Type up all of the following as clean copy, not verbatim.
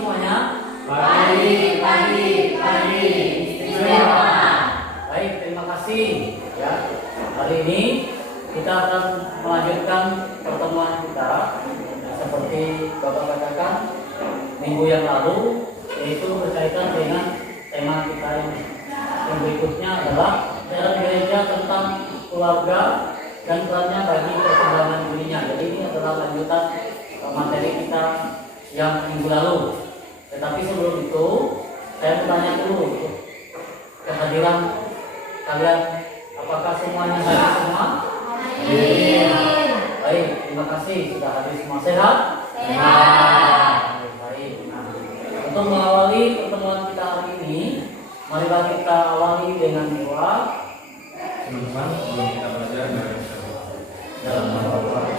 semuanya? Pagi. Istimewa. Baik, terima kasih ya. Hari ini kita akan melanjutkan pertemuan kita seperti Bapak katakan minggu yang lalu, yaitu berkaitan dengan tema kita ini. Yang berikutnya adalah cara gereja tentang keluarga dan perannya bagi perkembangan dirinya. Jadi ini adalah lanjutan materi kita yang minggu lalu. Tetapi sebelum itu, saya bertanya dulu kehadiran kalian, apakah semuanya hadir semua? Baik, terima kasih sudah hadir semua. Sehat? Baik. Nah, untuk mengawali pertemuan kita hari ini, marilah kita awali dengan doa. Teman-teman, sebelum kita belajar dalam nama Tuhan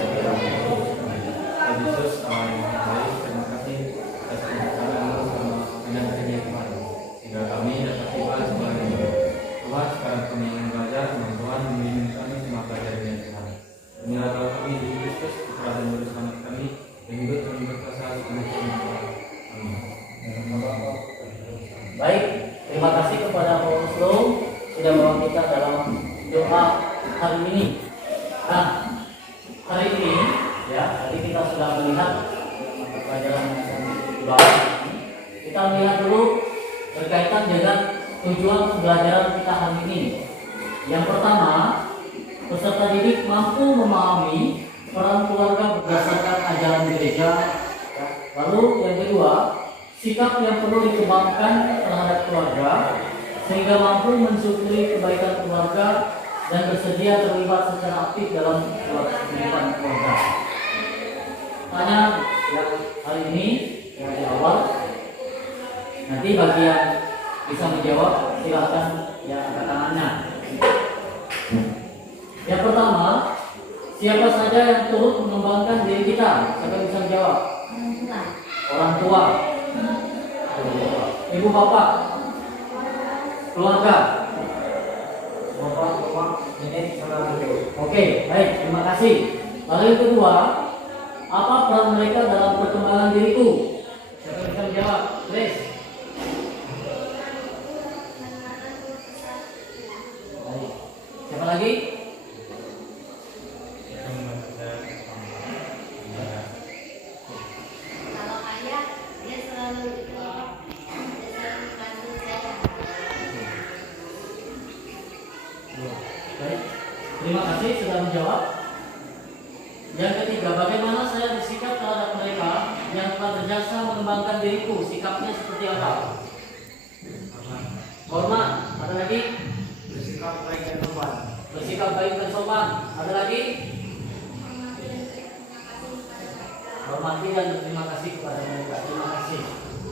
Yesus yang baik, terima kasih atas keberkatan selama hari Tuhan, sehingga kami dapat tiba sebagai Tuhan. Sekarang kami ingin belajar, Tuhan membimbing kami semua pelajaran Tuhan. Inilah doa kami di Kristus, Putra dan Juru Selamat kami, yang hidup dan berkuasa sepenuh Tuhan. Amin. Baik, terima kasih kepada Pak Oslo sudah bawa kita dalam doa hari ini. Nah, hari ini ya, tadi kita sudah melihat pelajaran yang dibahas ini. Kita lihat dulu berkaitan dengan tujuan pembelajaran kita hari ini. Yang pertama, peserta didik mampu memahami peran keluarga berdasarkan ajaran gereja. Lalu yang kedua, sikap yang perlu dikembangkan terhadap keluarga sehingga mampu mensyukuri kebaikan keluarga dan bersedia terlibat secara aktif dalam kehidupan keluarga. Tanya yang hari ini yang di awal, nanti bagi yang bisa menjawab silakan yang angkat tangannya. Yang pertama, siapa saja yang turut mengembangkan diri kita? Siapa bisa menjawab? Orang tua. Ibu bapak, keluarga. Oke, baik, terima kasih. Lalu yang kedua, apa peran mereka dalam perkembangan diriku? Siapa bisa menjawab? Grace. Baik. Siapa lagi? Kalau ayah, dia selalu bantu saya. Baik, terima kasih sudah menjawab. Yang ketiga, bagaimana saya bersikap terhadap mereka yang telah berjasa mengembangkan diriku? Sikapnya seperti apa? Hormat. Ada lagi? Bersikap baik dan sopan. Bersikap baik dan sopan. Ada lagi? Hormati dan berterima kasih kepada mereka. Terima kasih.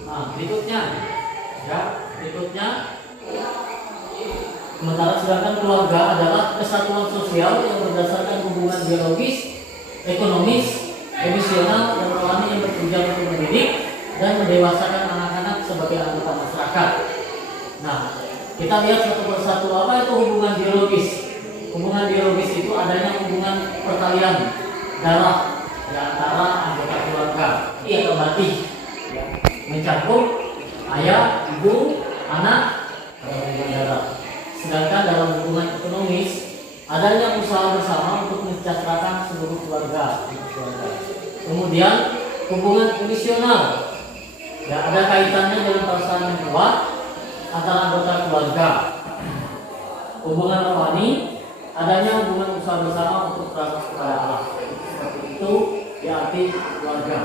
Nah, berikutnya, ya, berikutnya. Sementara sedangkan keluarga adalah kesatuan sosial yang berdasarkan hubungan biologis, ekonomis, emosional, dan rohani yang bertujuan untuk mendidik dan mendewasakan anak-anak sebagai anggota masyarakat. Nah, kita lihat satu persatu apa itu hubungan biologis. Hubungan biologis itu adanya hubungan pertalian darah di antara anggota keluarga. Iya atau berarti ya, mencakup ayah, ibu, anak, hubungan darah. Sedangkan dalam hubungan ekonomis adanya usaha bersama untuk mensejahterakan seluruh keluarga. Kemudian hubungan emosional, ya, ada kaitannya dengan perasaan yang kuat antara anggota keluarga. Hubungan rohani, adanya hubungan usaha bersama untuk beratas kepada Allah. Seperti itu ya arti keluarga.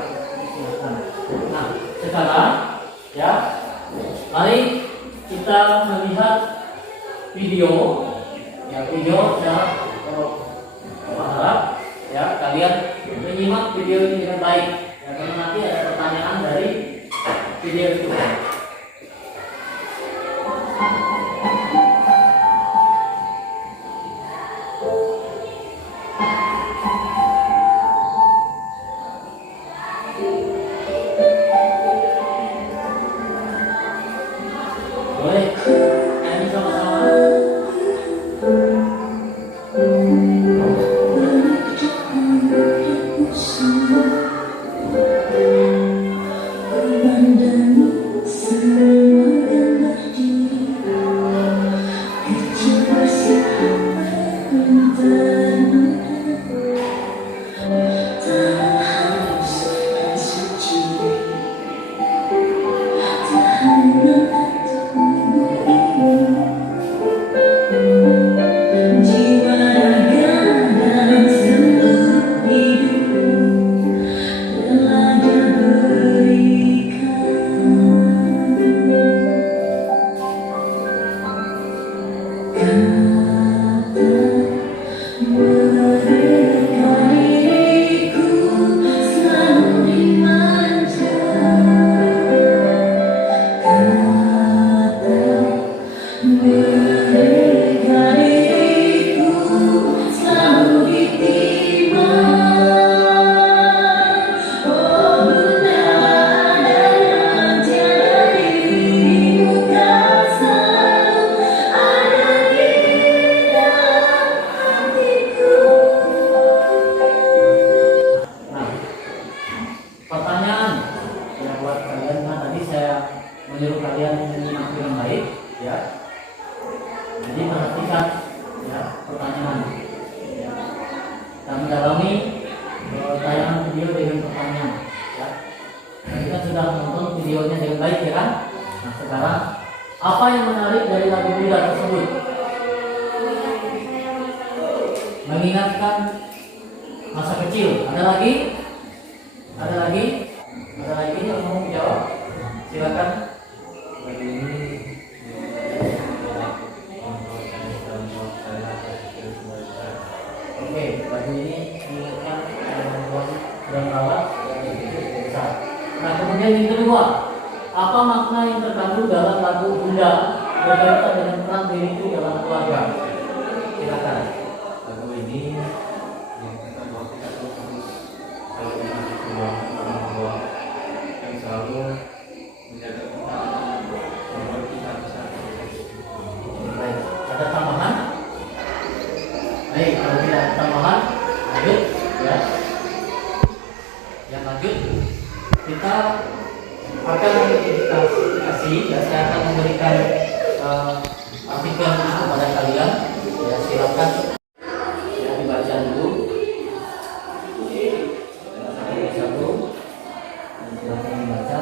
Nah, sekarang ya, mari kita melihat video, ya, video saya berharap ya kalian menyimak video ini dengan baik, ya, karena nanti ada pertanyaan dari video itu. Boleh nyanyi sama-sama. Pandang menyuruh kalian menyimak dengan baik, ya. Jadi perhatikan ya pertanyaan. Ya. Kita mendalami tayangan video dengan pertanyaan. Ya. Nah, kita sudah menonton videonya dengan baik ya kan? Nah sekarang apa yang menarik dari lagu Buddha tersebut? Mengingatkan masa kecil. Ada lagi? Ada lagi? Ada lagi yang mau jawab? Silakan. Oke, lagu ini mengingatkan perempuan dan rawat yang besar. Nah kemudian yang kedua, apa makna yang terkandung dalam lagu Bunda berkaitan dengan peran diriku dalam keluarga? Silakan. Lagu ini yang kita bahwa kita harus selalu menjadi orang tua yang selalu menjaga kita, membuat kita bisa. Baik, ada tambahan? Baik, kalau tidak ada tambahan, lanjut ya. Yang lanjut, kita akan mengidentifikasi ya, saya akan memberikan artikel itu kepada kalian. Ya, silakan ya dibaca dulu. Satu-satu. Silakan dibaca.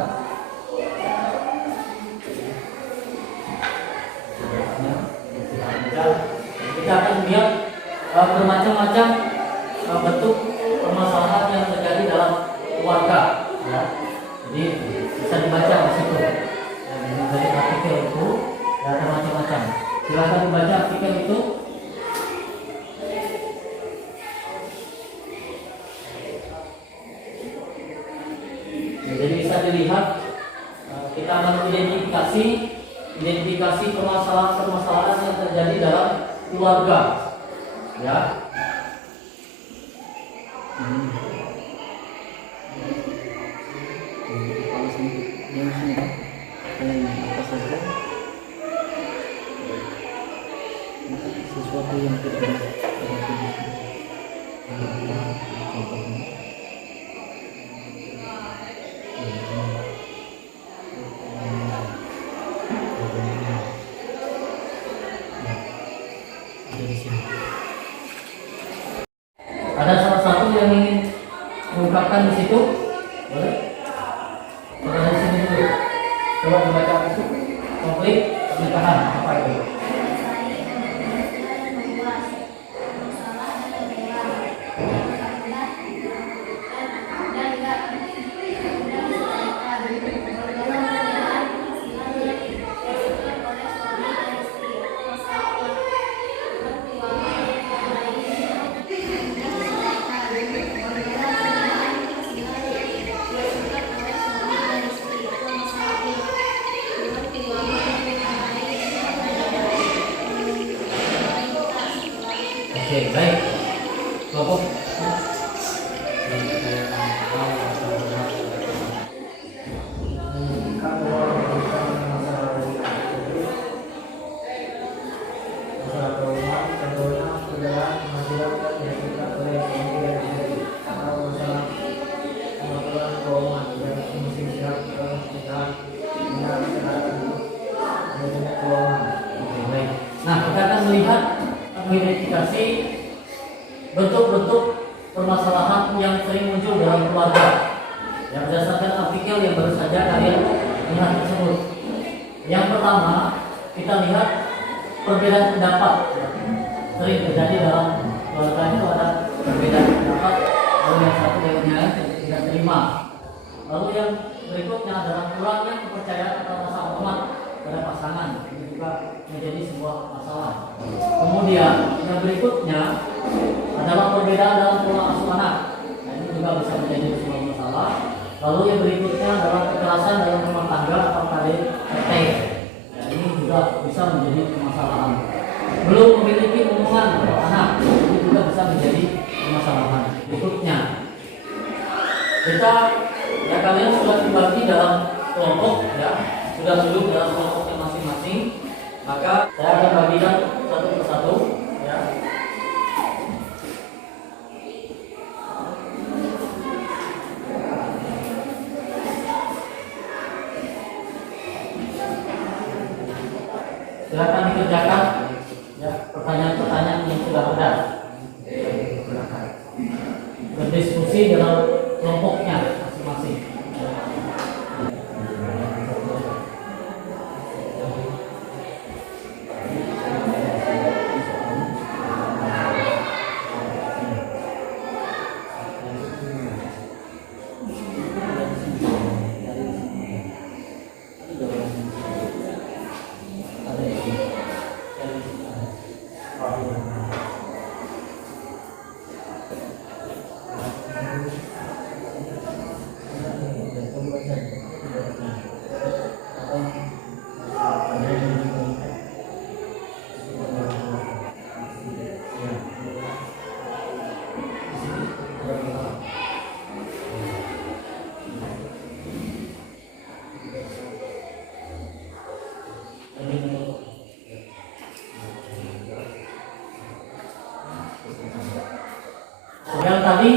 Kita akan lihat bermacam-macam bentuk permasalahan yang terjadi dalam keluarga. Ya. Jadi bisa dibaca di situ. Dan dari artikel itu ada macam-macam. Silakan dibaca artikel itu. Ya, jadi bisa dilihat kita akan identifikasi permasalahan yang terjadi dalam keluarga. Ya. Sesuatu yang tidak ada salah satu yang ingin mengungkapkan di situ, boleh? Coba di sini dulu. Coba dibaca itu. Konflik pernikahan apa itu? Oke, baik. Kelompok nah, kita akan melihat mengidentifikasi bentuk-bentuk permasalahan yang sering muncul dalam keluarga. Yang berdasarkan artikel yang baru saja kalian lihat tersebut. Yang pertama, kita lihat perbedaan pendapat. Sering terjadi dalam keluarga itu ada perbedaan pendapat. Lalu yang satu yang tidak terima. Lalu yang berikutnya adalah kurangnya kepercayaan atau rasa hormat pada pasangan. Ini juga menjadi sebuah masalah. Kemudian yang berikutnya adalah perbedaan dalam pola asuh anak. Nah, ini juga bisa menjadi sebuah masalah. Lalu yang berikutnya adalah kekerasan dalam rumah tangga atau KDRT. Nah, ini juga bisa menjadi permasalahan. Belum memiliki omongan anak, ini juga bisa menjadi permasalahan. Berikutnya, kita ya kalian sudah dibagi dalam kelompok ya, sudah duduk dalam kelompoknya masing-masing. Maka saya akan bagikan satu persatu ya. Silakan dikerjakan ya pertanyaan-pertanyaan yang sudah ada. Berdiskusi dalam kelompoknya masing-masing. Yang tadi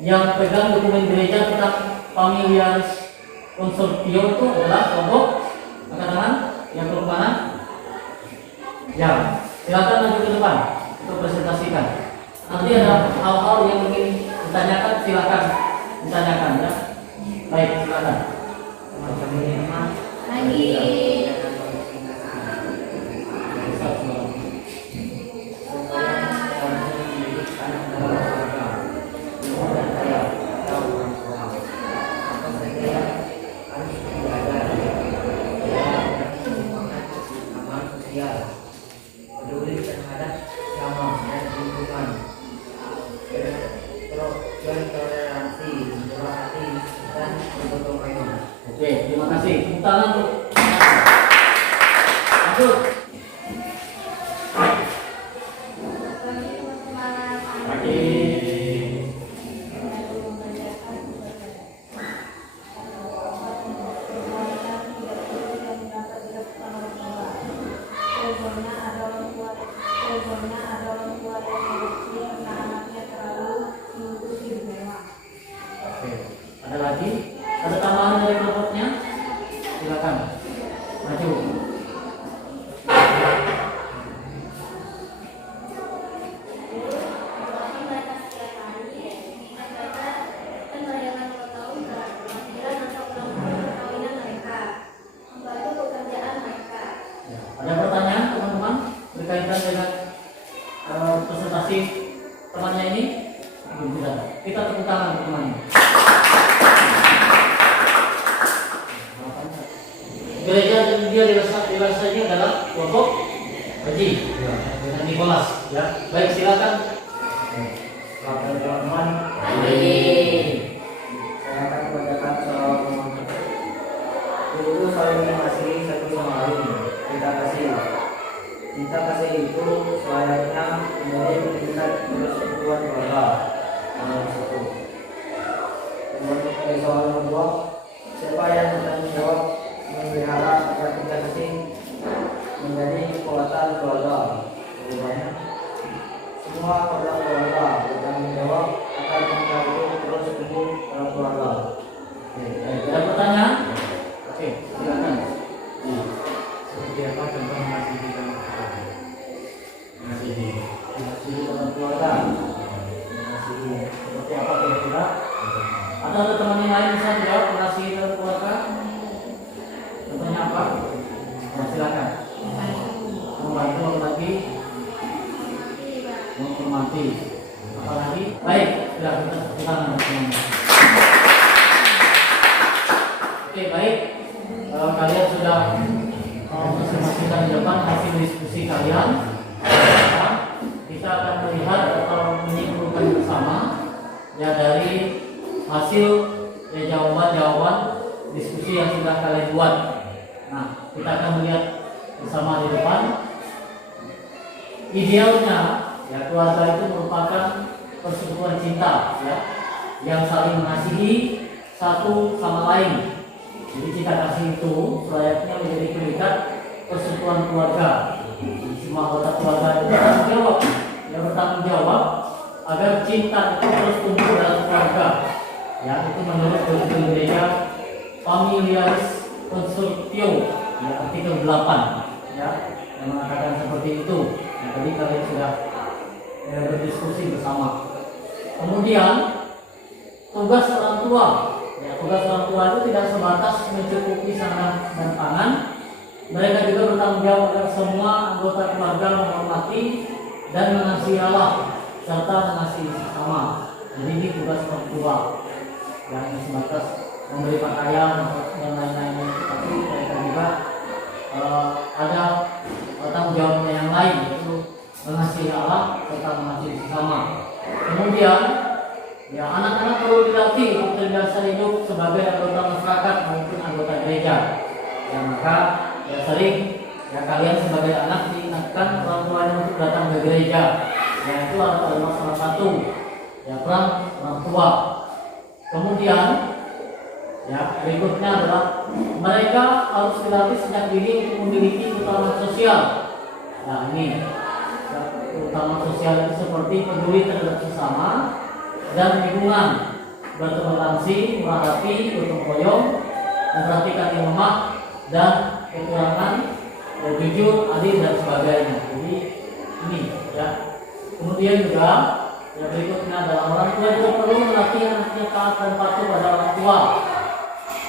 yang pegang dokumen gereja tentang familiaris consortio itu adalah kelompok angkat tangan yang kelompok mana? Ya, silakan maju ke depan untuk presentasikan. Nanti ada hal-hal yang ingin ditanyakan, silakan ditanyakan ya. Baik, silakan. Lagi. Oke, terima kasih. Tepuk tangan untuk masuk. Ada lagi? Ada tambahan dari kelompoknya? Silakan maju. Ada pertanyaan teman-teman berkaitan dengan presentasi temannya ini? Tidak. Kita tepuk tangan untuk temannya. Gereja dan dia dewasanya adalah kelompok Haji dengan Nicholas ya. Baik, silakan. Selamat teman-teman. Saya akan membacakan soal itu saling mengasihi satu sama lain. Cinta kasih itu selayaknya menjadi pendidikan persekutuan keluarga. Nomor 1. Kemudian soal nomor 2, siapa yang bertanggung jawab memelihara agar cinta kasih menjadi kekuatan keluarga? Jawabannya, semua anggota keluarga bertanggung jawab agar cinta itu terus tumbuh dalam keluarga. Ada pertanyaan? Oke, silakan. Seperti apa contoh mengasihi dalam keluarga? Mengasihi Dalam keluarga. Seperti apa kira-kira? Ada teman yang lain bisa jawab mengasihi dalam keluarga? Contohnya apa? Nah, silakan. Membantu lagi, menghormati. Apalagi? Baik, sudah kita tepuk tangan teman-teman. Oke, baik. Kalian sudah presentasikan di depan hasil diskusi kalian. Sekarang kita akan melihat atau menyimpulkan bersama ya dari hasil ya jawaban-jawaban diskusi yang sudah kalian buat. Nah, kita akan melihat bersama di depan. Idealnya ya keluarga itu merupakan persekutuan cinta ya yang saling mengasihi satu sama lain. Jadi cinta kasih itu selayaknya menjadi pengikat persekutuan keluarga. Semua anggota keluarga itu bertanggung jawab agar cinta itu terus tumbuh dalam keluarga. Ya, itu menurut dokumen gereja Familiaris Consortio ya, artikel 8. ya yang mengatakan seperti itu. Nah, tadi kalian sudah berdiskusi bersama. Kemudian tugas orang tua, ya, tugas orang tua itu tidak sebatas mencukupi sandang dan pangan. Mereka juga bertanggung jawab agar semua anggota keluarga menghormati dan mengasihi Allah serta mengasihi sesama. Jadi ini tugas orang tua, yang sebatas memberi pakaian dan lain-lainnya, tapi mereka juga ada tanggung jawabnya yang lain, yaitu mengasihi Allah serta mengasihi sesama. Kemudian ya, anak-anak perlu dilatih untuk terbiasa hidup sebagai anggota masyarakat maupun anggota gereja. Ya, maka ya sering ya kalian sebagai anak diingatkan orang tuanya untuk datang ke gereja. Ya, itu adalah salah satu ya peran orang tua. Kemudian ya berikutnya adalah mereka harus dilatih sejak dini untuk memiliki keutamaan sosial. Nah ini ya, keutamaan sosial itu seperti peduli terhadap sesama dan lingkungan, bertoleransi, murah hati, gotong royong, memperhatikan yang lemah dan kekurangan, jujur, adil dan sebagainya. Jadi ini ya. Kemudian juga yang berikutnya adalah orang tua juga perlu melatih anaknya taat dan patuh pada orang tua.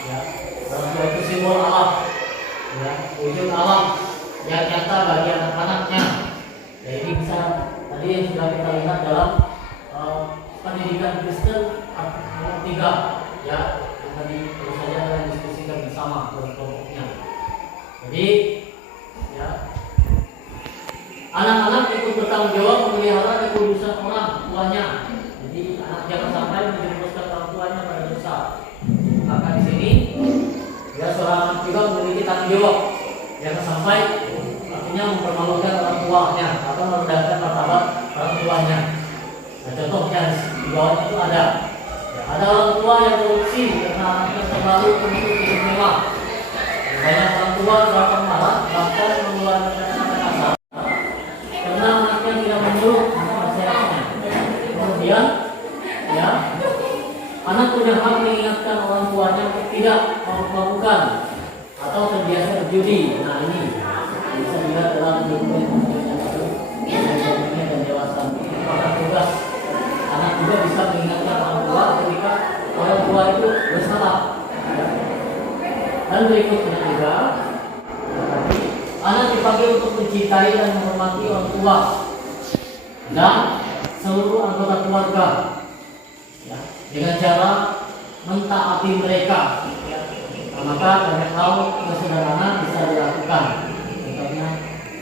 Ya, orang tua itu simbol alam, ya, wujud alam yang nyata bagi anak-anaknya. Ya, ini bisa tadi yang sudah kita lihat dalam pendidikan Kristen nomor 3, ya, yang tadi terus saja kita diskusikan bersama kelompoknya. Jadi, ya, anak-anak ikut bertanggung jawab memelihara kekudusan orang tuanya. Jadi anak jangan sampai menjerumuskan orang tuanya pada dosa. Maka di sini, ya seorang anak juga memiliki tanggung jawab. Jangan sampai artinya mempermalukan orang tuanya atau merendahkan martabat orang tuanya. Nah, contohnya di bawah itu ada, ya, ada orang tua yang korupsi karena anaknya terlalu untuk hidup mewah. Banyak orang tua bahkan marah, bahkan mengeluarkan kata-kata kasar karena anaknya tidak menurut nasihatnya. Kemudian, ya, anak punya hak mengingatkan orang tuanya untuk tidak melakukan atau terbiasa berjudi. Nah ini bisa dilihat dalam dokumen dan dewasa. Maka tugas anak juga bisa mengingatkan orang tua ketika orang tua itu bersalah. Dan berikutnya juga, anak dipanggil untuk mencintai dan menghormati orang tua dan seluruh anggota keluarga, ya, dengan cara mentaati mereka. Ya. Nah, maka banyak hal kesederhanaan bisa dilakukan. Contohnya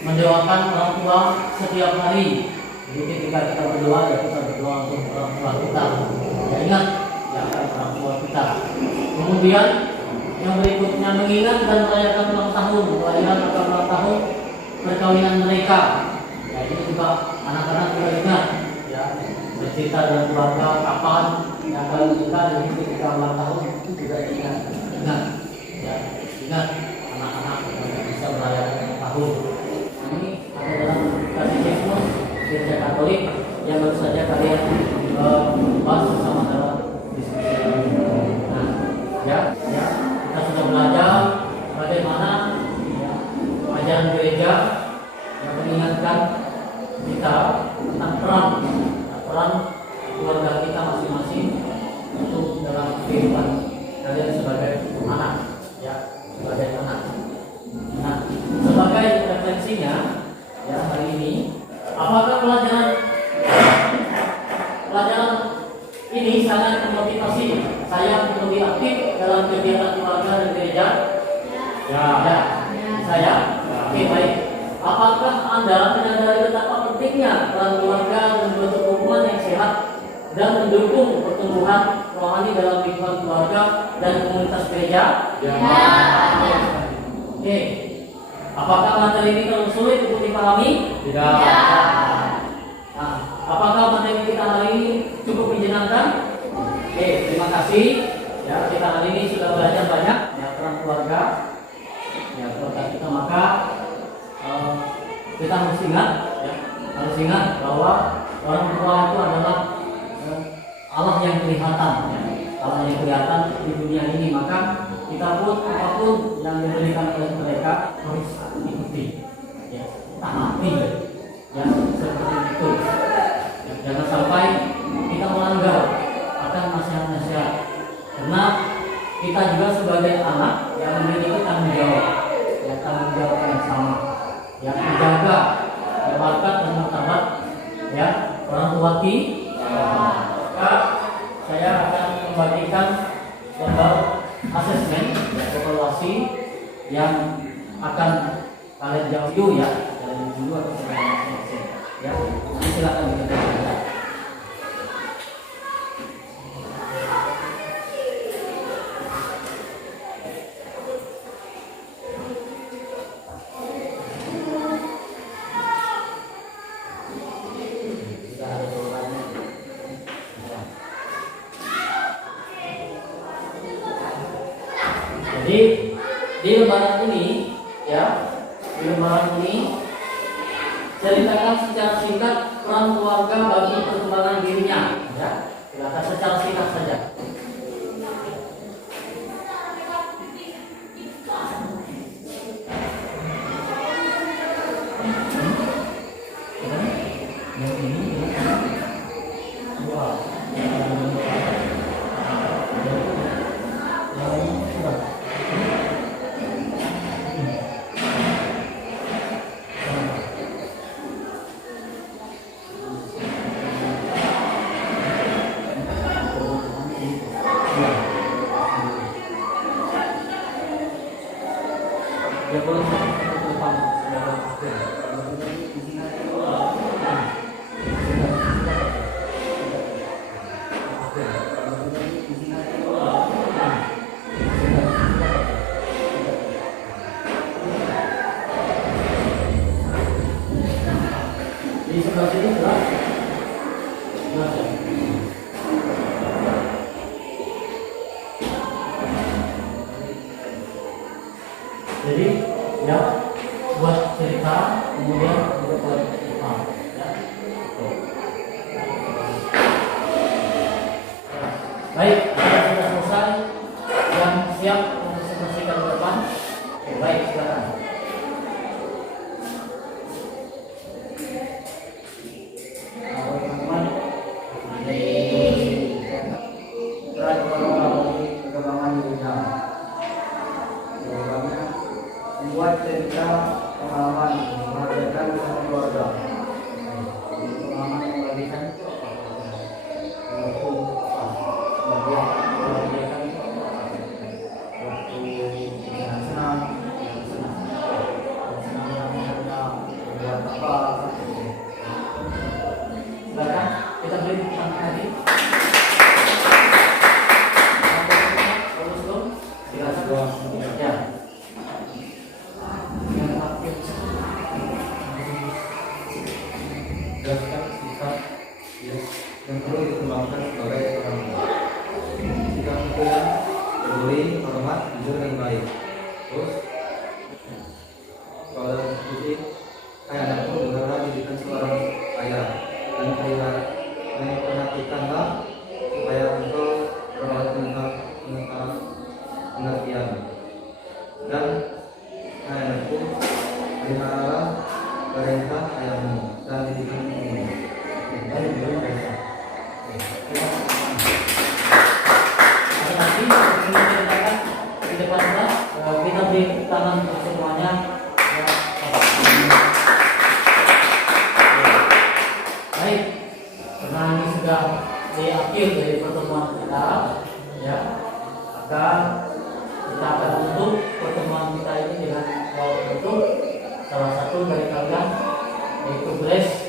mendoakan orang tua setiap hari. Jadi ketika kita berdoa, ya kita berdoa untuk orang tua kita. Ya, ingat ya orang tua kita. Kemudian yang berikutnya mengingat dan merayakan ulang tahun, kelahiran atau ulang tahun perkawinan mereka. Ya, ini juga anak-anak juga ingat, ya, bercerita dengan keluarga kapan yang kali kita dan ketika ulang tahun itu juga ingat, ya, ingat anak-anak yang bisa merayakan ulang tahun. Ini ada dalam katekismus Gereja Katolik yang baru saja kalian bahas bersama dalam diskusi ini. Nah, ya. Kita sudah belajar bagaimana ya, ajaran gereja yang mengingatkan kita tentang peran keluarga kita masing-masing untuk dalam kehidupan kalian sebagai anak, ya, sebagai anak. Nah, sebagai refleksinya ya hari ini, apakah pelajaran ini sangat memotivasi saya untuk lebih aktif dalam kegiatan keluarga dan gereja? Ya. Saya. Oke, baik. Apakah Anda menyadari betapa pentingnya peran keluarga dan bentuk hubungan yang sehat dan mendukung pertumbuhan rohani dalam lingkungan keluarga dan komunitas gereja? Ya. Oke. Apakah materi ini terlalu sulit untuk dipahami? Tidak. Ya. Nah, apakah materi kita hari ini cukup menyenangkan? Oke, terima kasih. Ya, kita hari ini sudah belajar banyak ya peran keluarga. Ya, keluarga kita, maka kita harus ingat, ya, harus ingat bahwa orang tua itu adalah Allah yang kelihatan, ya, Allah yang kelihatan di dunia ini. Maka kita pun apapun yang diberikan oleh mereka harus ikuti. bukti ya seperti itu. Jangan sampai kita melanggar akan nasihat-nasihat, karena kita juga sebagai anak yang memiliki tanggung jawab, ya tanggung jawab yang sama, yang menjaga martabat dan martabat ya orang tua kita. Maka saya akan membagikan gambar asesmen ya, evaluasi yang akan kalian jawab ya dari dulu atau masing-masing ya. Silakan dikerjakan. Jadi di lembaran ini ya, di lembaran ini ceritakan secara singkat peran keluarga bagi perkembangan dirinya ya. Silakan secara singkat saja. Yang ini wow. Ya boleh depan di sebelah sini jelas. Jelas ya? Jadi ya buat cerita kemudian juga buat paham ya. Baik, kita sudah selesai. Yang siap untuk selesaikan ke depan. Oke, baik, silakan. Teman-teman, peran keluarga bagi perkembangan dirinya. Jawabannya membuat cerita pengalaman menghadirkan bersama keluarga. Pengalaman yang menghadirkan Silakan kita beri tepuk tangan lagi. Silakan. Ya. Jelaskan sikap yang perlu dikembangkan sebagai seorang tua. Sikap itu yang peduli, hormat, jujur dan baik. Terus kalau dalam diskusi, ayah anak pun berharap didikan seorang ayah dan perhatikanlah supaya engkau berbuat pengertian dan ayah anakku peliharalah perintah ayahmu dan didikan ibumu. Dan diberi perintah. Nanti kita ceritakan di depan kelas, kita beri tepuk tangan untuk semuanya. Ya. Baik, karena ini sudah di akhir dari pertemuan kita, ya, maka kita akan tutup pertemuan kita ini dengan tutup salah satu dari kalian yaitu Grace